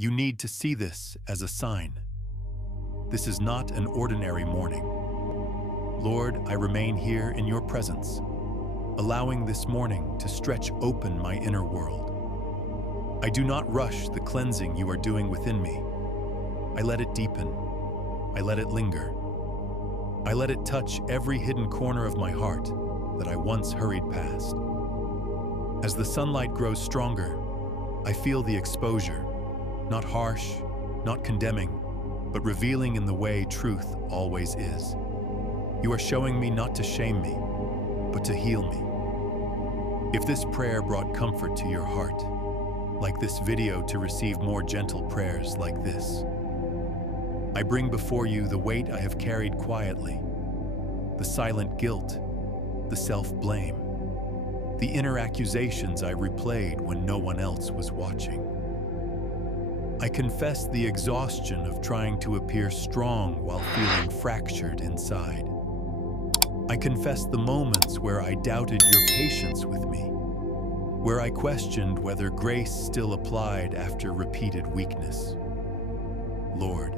You need to see this as a sign. This is not an ordinary morning. Lord, I remain here in your presence, allowing this morning to stretch open my inner world. I do not rush the cleansing you are doing within me. I let it deepen. I let it linger. I let it touch every hidden corner of my heart that I once hurried past. As the sunlight grows stronger, I feel the exposure, not harsh, not condemning, but revealing in the way truth always is. You are showing me not to shame me, but to heal me. If this prayer brought comfort to your heart, like this video to receive more gentle prayers like this, I bring before you the weight I have carried quietly, the silent guilt, the self-blame, the inner accusations I replayed when no one else was watching. I confess the exhaustion of trying to appear strong while feeling fractured inside. I confess the moments where I doubted your patience with me, where I questioned whether grace still applied after repeated weakness. Lord,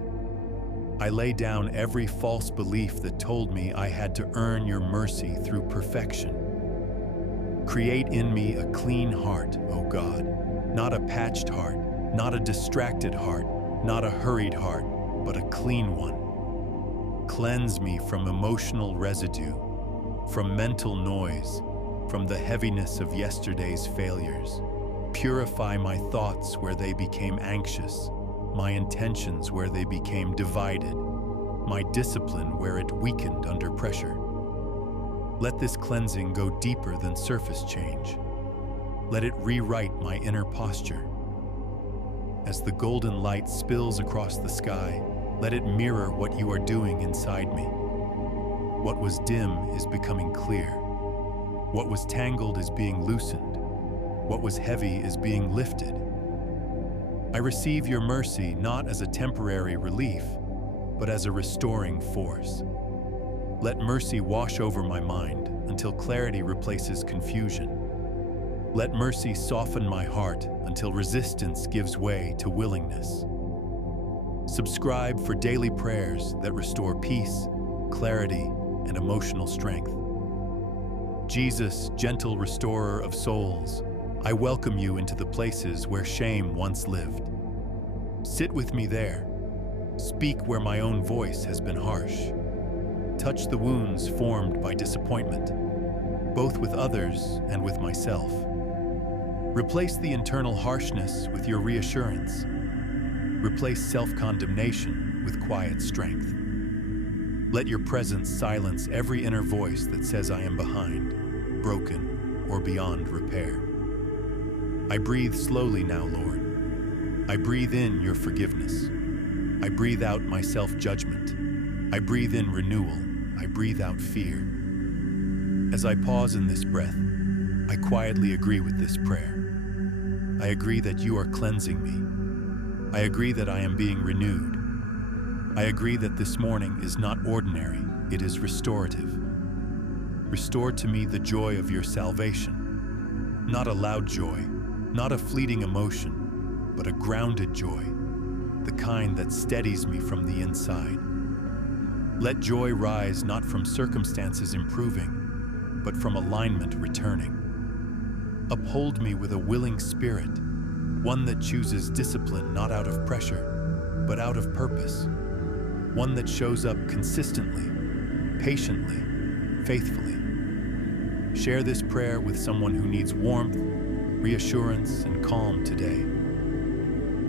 I lay down every false belief that told me I had to earn your mercy through perfection. Create in me a clean heart, O God, not a patched heart, not a distracted heart, not a hurried heart, but a clean one. Cleanse me from emotional residue, from mental noise, from the heaviness of yesterday's failures. Purify my thoughts where they became anxious, my intentions where they became divided, my discipline where it weakened under pressure. Let this cleansing go deeper than surface change. Let it rewrite my inner posture. As the golden light spills across the sky, let it mirror what you are doing inside me. What was dim is becoming clear. What was tangled is being loosened. What was heavy is being lifted. I receive your mercy not as a temporary relief, but as a restoring force. Let mercy wash over my mind until clarity replaces confusion. Let mercy soften my heart until resistance gives way to willingness. Subscribe for daily prayers that restore peace, clarity, and emotional strength. Jesus, gentle restorer of souls, I welcome you into the places where shame once lived. Sit with me there. Speak where my own voice has been harsh. Touch the wounds formed by disappointment, both with others and with myself. Replace the internal harshness with your reassurance. Replace self-condemnation with quiet strength. Let your presence silence every inner voice that says I am behind, broken, or beyond repair. I breathe slowly now, Lord. I breathe in your forgiveness. I breathe out my self-judgment. I breathe in renewal. I breathe out fear. As I pause in this breath, I quietly agree with this prayer. I agree that you are cleansing me. I agree that I am being renewed. I agree that this morning is not ordinary, it is restorative. Restore to me the joy of your salvation. Not a loud joy, not a fleeting emotion, but a grounded joy, the kind that steadies me from the inside. Let joy rise not from circumstances improving, but from alignment returning. Uphold me with a willing spirit, one that chooses discipline not out of pressure, but out of purpose. One that shows up consistently, patiently, faithfully. Share this prayer with someone who needs warmth, reassurance, and calm today.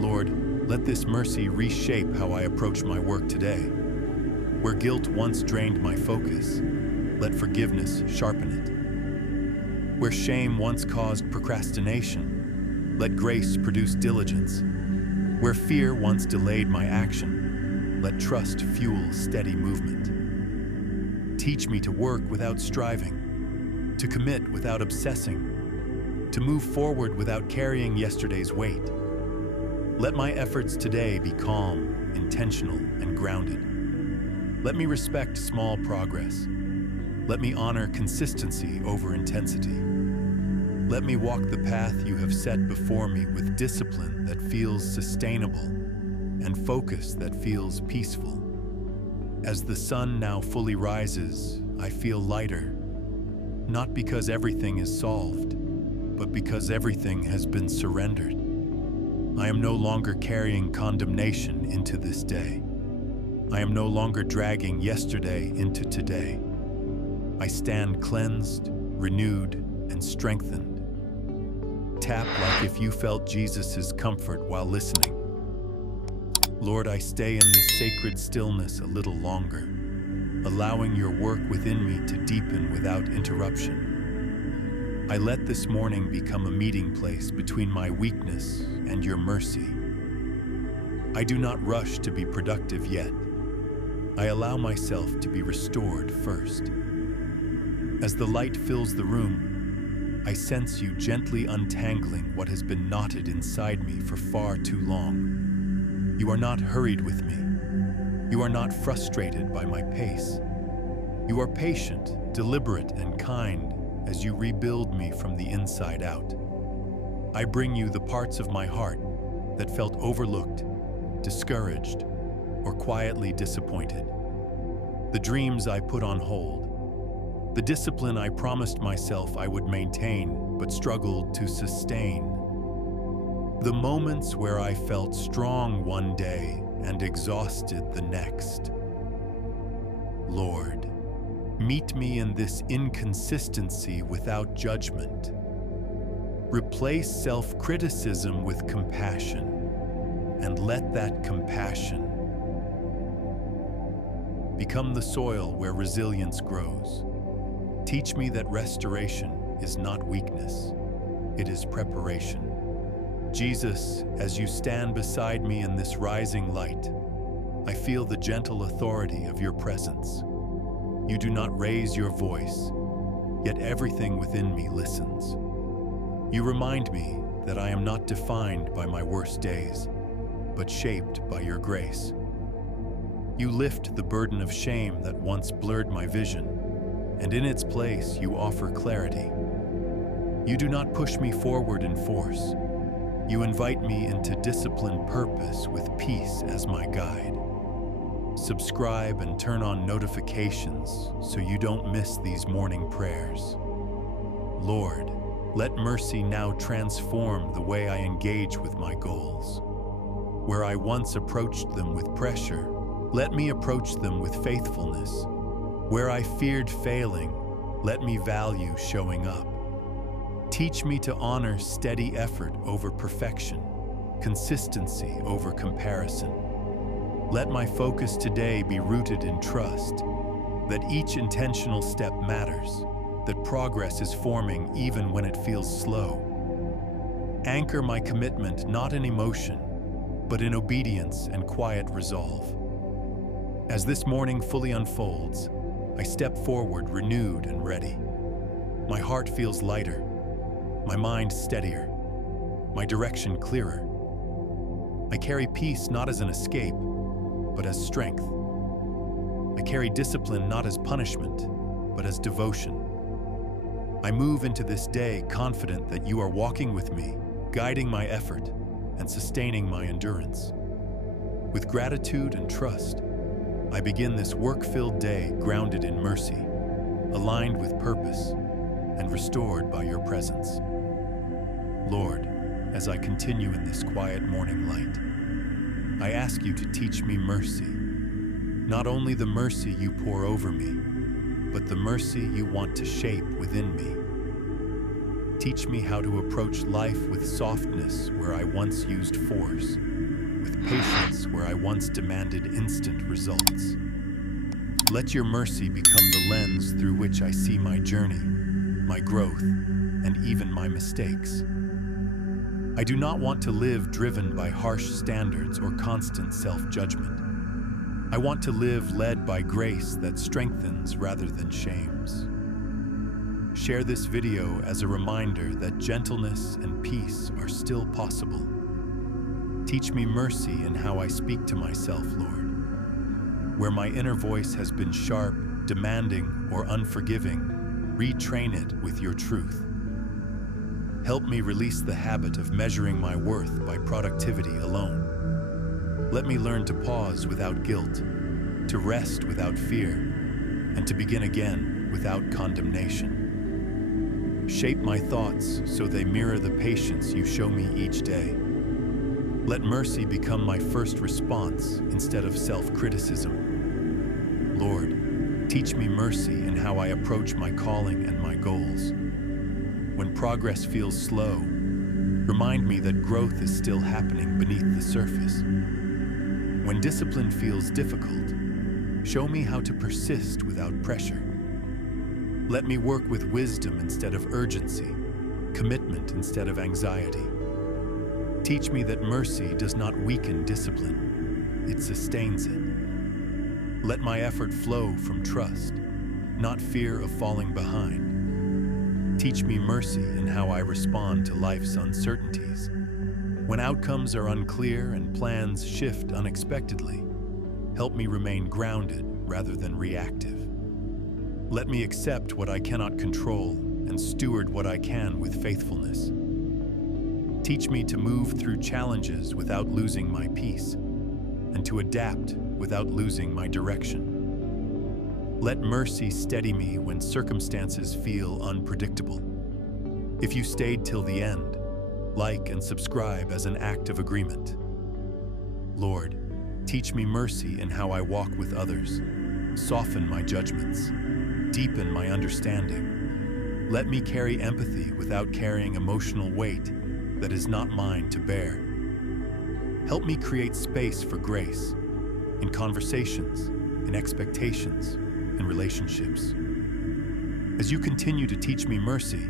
Lord, let this mercy reshape how I approach my work today. Where guilt once drained my focus, let forgiveness sharpen it. Where shame once caused procrastination, let grace produce diligence. Where fear once delayed my action, let trust fuel steady movement. Teach me to work without striving, to commit without obsessing, to move forward without carrying yesterday's weight. Let my efforts today be calm, intentional, and grounded. Let me respect small progress. Let me honor consistency over intensity. Let me walk the path you have set before me with discipline that feels sustainable and focus that feels peaceful. As the sun now fully rises, I feel lighter, not because everything is solved, but because everything has been surrendered. I am no longer carrying condemnation into this day. I am no longer dragging yesterday into today. I stand cleansed, renewed, and strengthened. Tap like if you felt Jesus' comfort while listening. Lord, I stay in this sacred stillness a little longer, allowing your work within me to deepen without interruption. I let this morning become a meeting place between my weakness and your mercy. I do not rush to be productive yet. I allow myself to be restored first. As the light fills the room, I sense you gently untangling what has been knotted inside me for far too long. You are not hurried with me. You are not frustrated by my pace. You are patient, deliberate, and kind as you rebuild me from the inside out. I bring you the parts of my heart that felt overlooked, discouraged, or quietly disappointed. The dreams I put on hold. The discipline I promised myself I would maintain, but struggled to sustain. The moments where I felt strong one day and exhausted the next. Lord, meet me in this inconsistency without judgment. Replace self-criticism with compassion, and let that compassion become the soil where resilience grows. Teach me that restoration is not weakness, it is preparation. Jesus, as you stand beside me in this rising light, I feel the gentle authority of your presence. You do not raise your voice, yet everything within me listens. You remind me that I am not defined by my worst days, but shaped by your grace. You lift the burden of shame that once blurred my vision, and in its place you offer clarity. You do not push me forward in force. You invite me into disciplined purpose with peace as my guide. Subscribe and turn on notifications so you don't miss these morning prayers. Lord, let mercy now transform the way I engage with my goals. Where I once approached them with pressure, let me approach them with faithfulness. Where I feared failing, let me value showing up. Teach me to honor steady effort over perfection, consistency over comparison. Let my focus today be rooted in trust, that each intentional step matters, that progress is forming even when it feels slow. Anchor my commitment not in emotion, but in obedience and quiet resolve. As this morning fully unfolds, I step forward renewed and ready. My heart feels lighter, my mind steadier, my direction clearer. I carry peace not as an escape, but as strength. I carry discipline not as punishment, but as devotion. I move into this day confident that you are walking with me, guiding my effort and sustaining my endurance. With gratitude and trust, I begin this work-filled day grounded in mercy, aligned with purpose, and restored by your presence. Lord, as I continue in this quiet morning light, I ask you to teach me mercy, not only the mercy you pour over me, but the mercy you want to shape within me. Teach me how to approach life with softness where I once used force, with patience where I once demanded instant results. Let your mercy become the lens through which I see my journey, my growth, and even my mistakes. I do not want to live driven by harsh standards or constant self-judgment. I want to live led by grace that strengthens rather than shames. Share this video as a reminder that gentleness and peace are still possible. Teach me mercy in how I speak to myself, Lord. Where my inner voice has been sharp, demanding, or unforgiving, retrain it with your truth. Help me release the habit of measuring my worth by productivity alone. Let me learn to pause without guilt, to rest without fear, and to begin again without condemnation. Shape my thoughts so they mirror the patience you show me each day. Let mercy become my first response instead of self-criticism. Lord, teach me mercy in how I approach my calling and my goals. When progress feels slow, remind me that growth is still happening beneath the surface. When discipline feels difficult, show me how to persist without pressure. Let me work with wisdom instead of urgency, commitment instead of anxiety. Teach me that mercy does not weaken discipline, it sustains it. Let my effort flow from trust, not fear of falling behind. Teach me mercy in how I respond to life's uncertainties. When outcomes are unclear and plans shift unexpectedly, help me remain grounded rather than reactive. Let me accept what I cannot control and steward what I can with faithfulness. Teach me to move through challenges without losing my peace, and to adapt without losing my direction. Let mercy steady me when circumstances feel unpredictable. If you stayed till the end, like and subscribe as an act of agreement. Lord, teach me mercy in how I walk with others, soften my judgments, deepen my understanding. Let me carry empathy without carrying emotional weight that is not mine to bear. Help me create space for grace in conversations, in expectations, in relationships. As you continue to teach me mercy,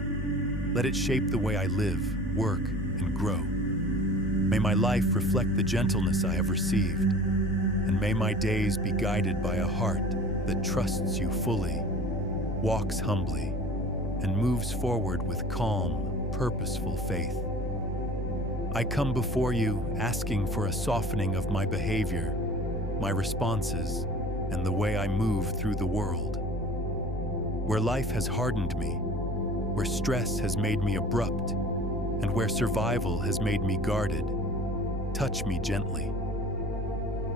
let it shape the way I live, work, and grow. May my life reflect the gentleness I have received, and may my days be guided by a heart that trusts you fully, walks humbly, and moves forward with calm, purposeful faith. I come before you asking for a softening of my behavior, my responses, and the way I move through the world. Where life has hardened me, where stress has made me abrupt, and where survival has made me guarded, touch me gently.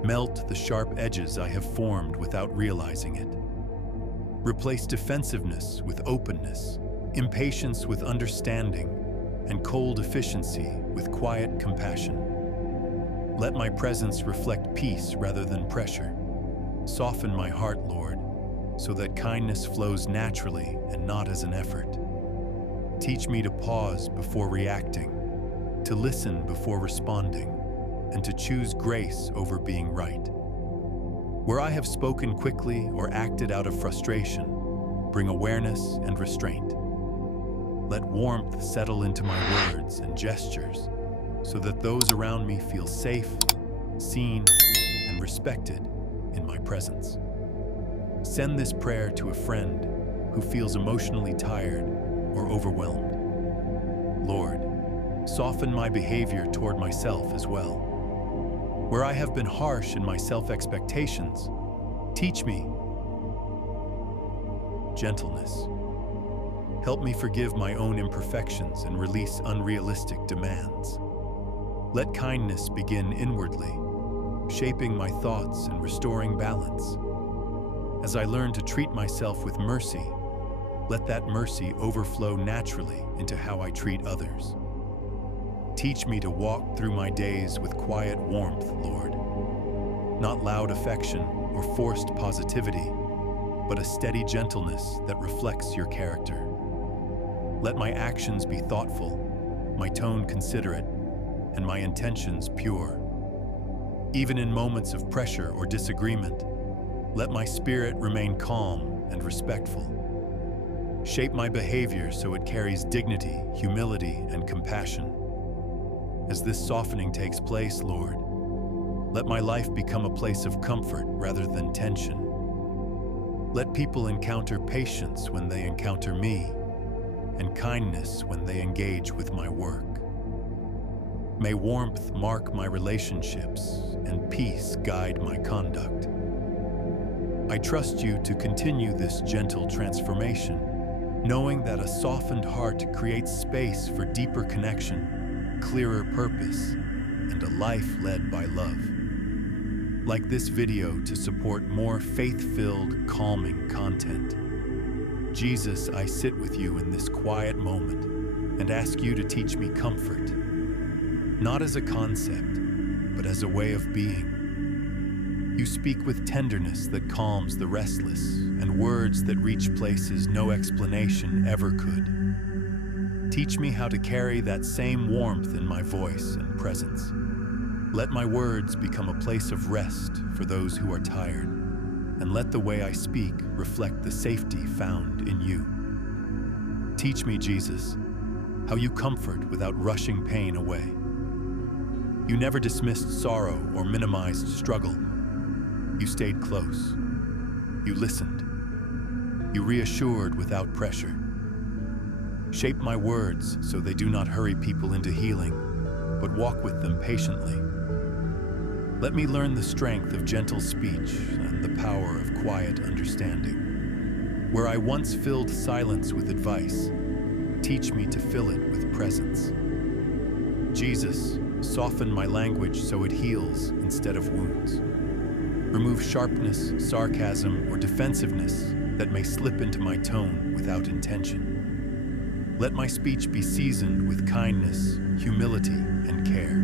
Melt the sharp edges I have formed without realizing it. Replace defensiveness with openness, impatience with understanding, and cold efficiency with quiet compassion. Let my presence reflect peace rather than pressure. Soften my heart, Lord, so that kindness flows naturally and not as an effort. Teach me to pause before reacting, to listen before responding, and to choose grace over being right. Where I have spoken quickly or acted out of frustration, bring awareness and restraint. Let warmth settle into my words and gestures so that those around me feel safe, seen, and respected in my presence. Send this prayer to a friend who feels emotionally tired or overwhelmed. Lord, soften my behavior toward myself as well. Where I have been harsh in my self-expectations, teach me gentleness. Help me forgive my own imperfections and release unrealistic demands. Let kindness begin inwardly, shaping my thoughts and restoring balance. As I learn to treat myself with mercy, let that mercy overflow naturally into how I treat others. Teach me to walk through my days with quiet warmth, Lord. Not loud affection or forced positivity, but a steady gentleness that reflects your character. Let my actions be thoughtful, my tone considerate, and my intentions pure. Even in moments of pressure or disagreement, let my spirit remain calm and respectful. Shape my behavior so it carries dignity, humility, and compassion. As this softening takes place, Lord, let my life become a place of comfort rather than tension. Let people encounter patience when they encounter me, and kindness when they engage with my work. May warmth mark my relationships and peace guide my conduct. I trust you to continue this gentle transformation, knowing that a softened heart creates space for deeper connection, clearer purpose, and a life led by love. Like this video to support more faith-filled, calming content. Jesus, I sit with you in this quiet moment and ask you to teach me comfort, not as a concept, but as a way of being. You speak with tenderness that calms the restless and words that reach places no explanation ever could. Teach me how to carry that same warmth in my voice and presence. Let my words become a place of rest for those who are tired, and let the way I speak reflect the safety found in you. Teach me, Jesus, how you comfort without rushing pain away. You never dismissed sorrow or minimized struggle. You stayed close. You listened. You reassured without pressure. Shape my words so they do not hurry people into healing, but walk with them patiently. Let me learn the strength of gentle speech and the power of quiet understanding. Where I once filled silence with advice, teach me to fill it with presence. Jesus, soften my language so it heals instead of wounds. Remove sharpness, sarcasm, or defensiveness that may slip into my tone without intention. Let my speech be seasoned with kindness, humility, and care.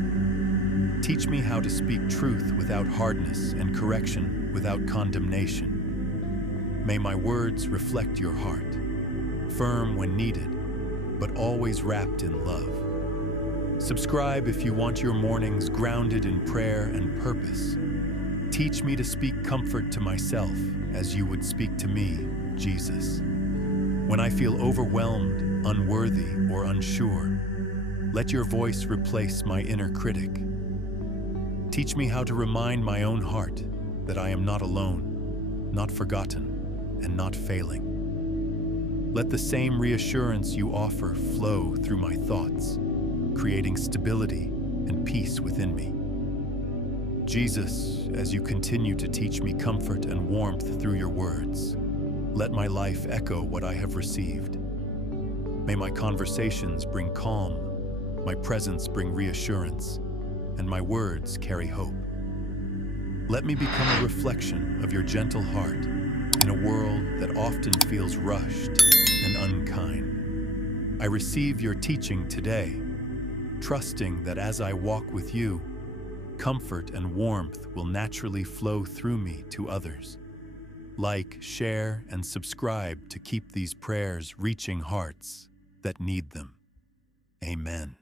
Teach me how to speak truth without hardness and correction without condemnation. May my words reflect your heart, firm when needed, but always wrapped in love. Subscribe if you want your mornings grounded in prayer and purpose. Teach me to speak comfort to myself as you would speak to me, Jesus. When I feel overwhelmed, unworthy, or unsure, let your voice replace my inner critic. Teach me how to remind my own heart that I am not alone, not forgotten, and not failing. Let the same reassurance you offer flow through my thoughts, creating stability and peace within me. Jesus, as you continue to teach me comfort and warmth through your words, let my life echo what I have received. May my conversations bring calm, my presence bring reassurance, and my words carry hope. Let me become a reflection of your gentle heart in a world that often feels rushed and unkind. I receive your teaching today, trusting that as I walk with you, comfort and warmth will naturally flow through me to others. Like, share, and subscribe to keep these prayers reaching hearts that need them. Amen.